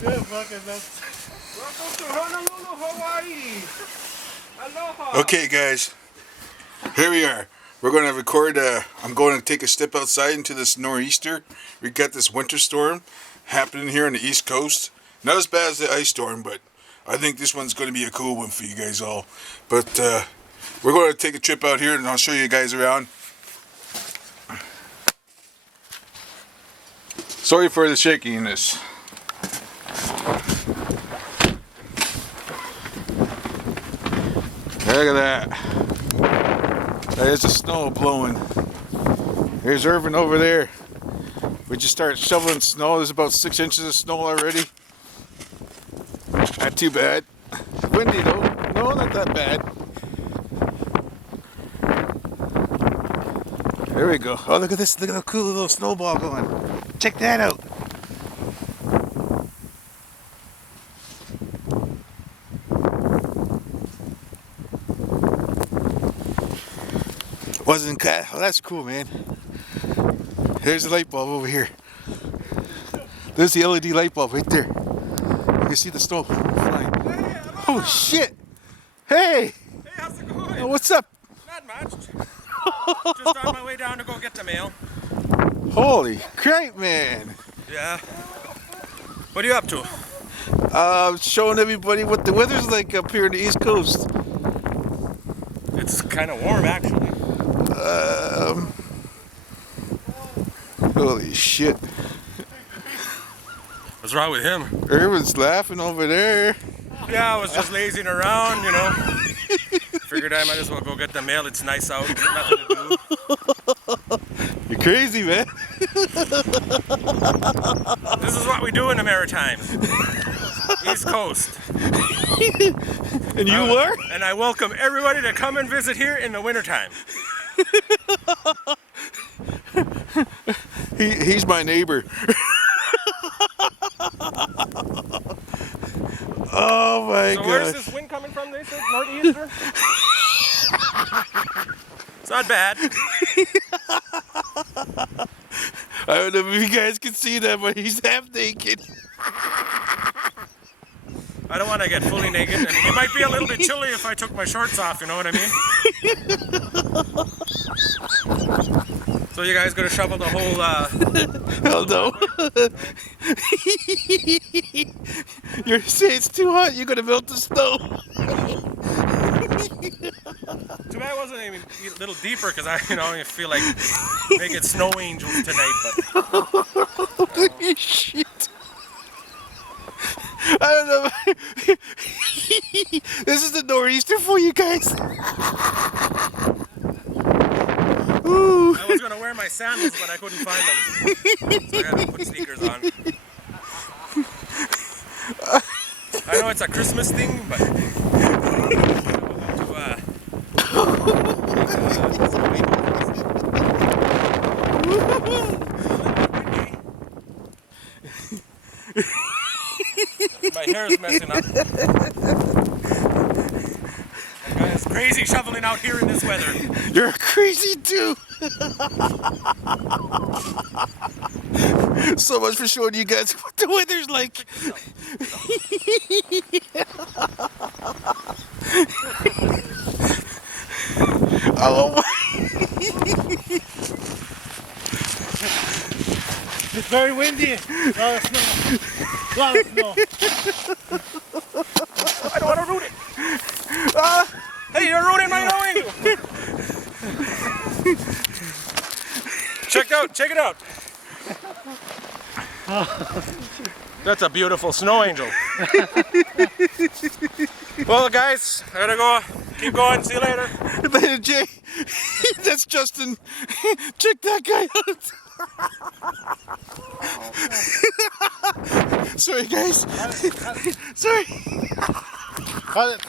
Good fucking nuts. Welcome to Honolulu, Hawaii. Aloha. Okay, guys, here we are. We're going to record. I'm going to take a step outside into this nor'easter. We got this winter storm happening here on the East Coast. Not as bad as the ice storm, but I think this one's going to be a cool one for you guys all. But we're going to take a trip out here, and I'll show you guys around. Sorry for the shakiness. Look at that. There's the snow blowing. There's Irvin over there. We just started shoveling snow. There's about 6 inches of snow already. Not too bad. Windy though. No, not that bad. There we go. Oh, look at this. Look at the cool little snowball going. Check that out. Wasn't cut. Oh, that's cool, man. There's the light bulb over here. There's the LED light bulb right there. You can see the snow flying. Hey, Oh shit! Hey! Hey, how's it going? Oh, what's up? Not much. Just on my way down to go get the mail. Holy crap, man! Yeah. What are you up to? Showing everybody what the weather's like up here on the East Coast. It's kind of warm, actually. Holy shit! What's wrong with him? Irvin's laughing over there. Yeah, I was just lazing around, you know. Figured I might as well go get the mail. It's nice out. Nothing to do. You're crazy, man. This is what we do in the Maritimes. East Coast. And you are? And I welcome everybody to come and visit here in the wintertime. He's my neighbor. Oh my god. So where's this wind coming from? They said northeaster? It's not bad. I don't know if you guys can see that, but he's half naked. I don't want to get fully naked, and it might be a little bit chilly if I took my shorts off, you know what I mean? So you guys gonna shovel the whole, Hell no. You're saying it's too hot, you're gonna melt the snow. Too bad I wasn't even a little deeper, because I feel like making snow angels tonight, but... Holy shit. I don't know. This is the nor'easter for you guys. Ooh. I was gonna wear my sandals, but I couldn't find them. So I had to put sneakers on. I know it's a Christmas thing, but... My hair is messing up. That guy is crazy shoveling out here in this weather. You're crazy too. So much for showing you guys what the weather's like. Oh my. It's very windy. Lot of snow. Lot of snow. I don't want to ruin it. Hey, you're ruining my knowing. Check it out. That's a beautiful snow angel. Well, guys, I gotta go. Keep going. See you later. Later, Jay. That's Justin. Check that guy out. Sorry, guys. Sorry. Cut it.